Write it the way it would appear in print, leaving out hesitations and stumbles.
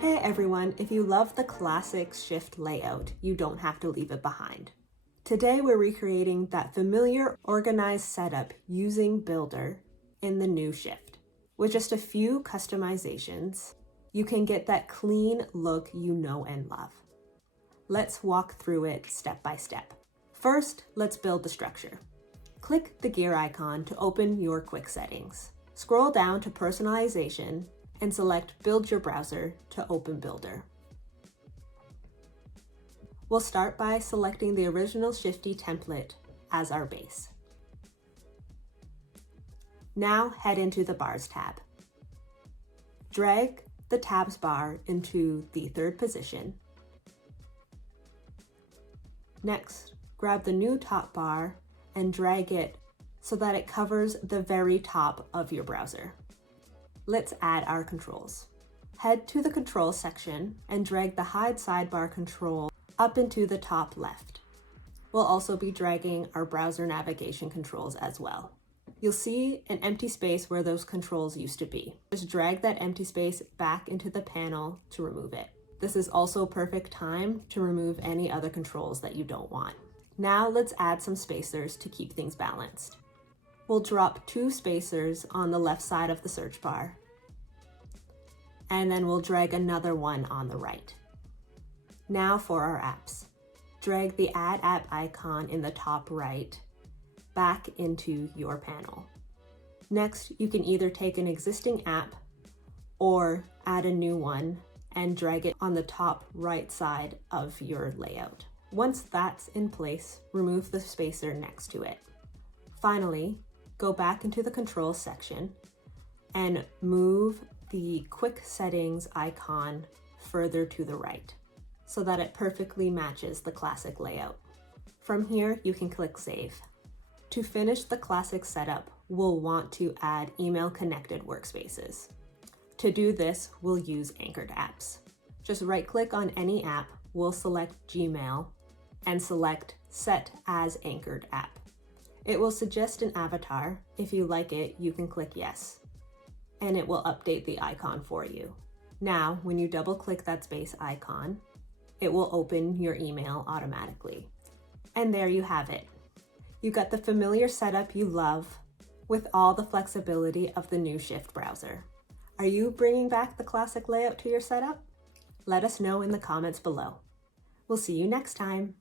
Hey everyone, if you love the classic Shift layout, you don't have to leave it behind. Today we're recreating that familiar organized setup using Builder in the new Shift. With just a few customizations, you can get that clean look you know and love. Let's walk through it step by step. First, let's build the structure. Click the gear icon to open your quick settings. Scroll down to personalization and select Build Your Browser to open Builder. We'll start by selecting the original Shifty template as our base. Now head into the Bars tab. Drag the tabs bar into the third position. Next, grab the new top bar and drag it so that it covers the very top of your browser. Let's add our controls. Head to the Controls section and drag the Hide Sidebar control up into the top left. We'll also be dragging our browser navigation controls as well. You'll see an empty space where those controls used to be. Just drag that empty space back into the panel to remove it. This is also perfect time to remove any other controls that you don't want. Now let's add some spacers to keep things balanced. We'll drop 2 spacers on the left side of the search bar, and then we'll drag another one on the right. Now for our apps. Drag the Add App icon in the top right back into your panel. Next, you can either take an existing app or add a new one and drag it on the top right side of your layout. Once that's in place, remove the spacer next to it. Finally, go back into the Controls section and move the Quick Settings icon further to the right so that it perfectly matches the classic layout. From here, you can click Save. To finish the classic setup, we'll want to add email-connected workspaces. To do this, we'll use Anchored Apps. Just right-click on any app, we'll select Gmail, and select Set as Anchored App. It will suggest an avatar. If you like it, you can click Yes, and it will update the icon for you. Now, when you double-click that space icon, it will open your email automatically. And there you have it. You got the familiar setup you love with all the flexibility of the new Shift browser. Are you bringing back the classic layout to your setup? Let us know in the comments below. We'll see you next time.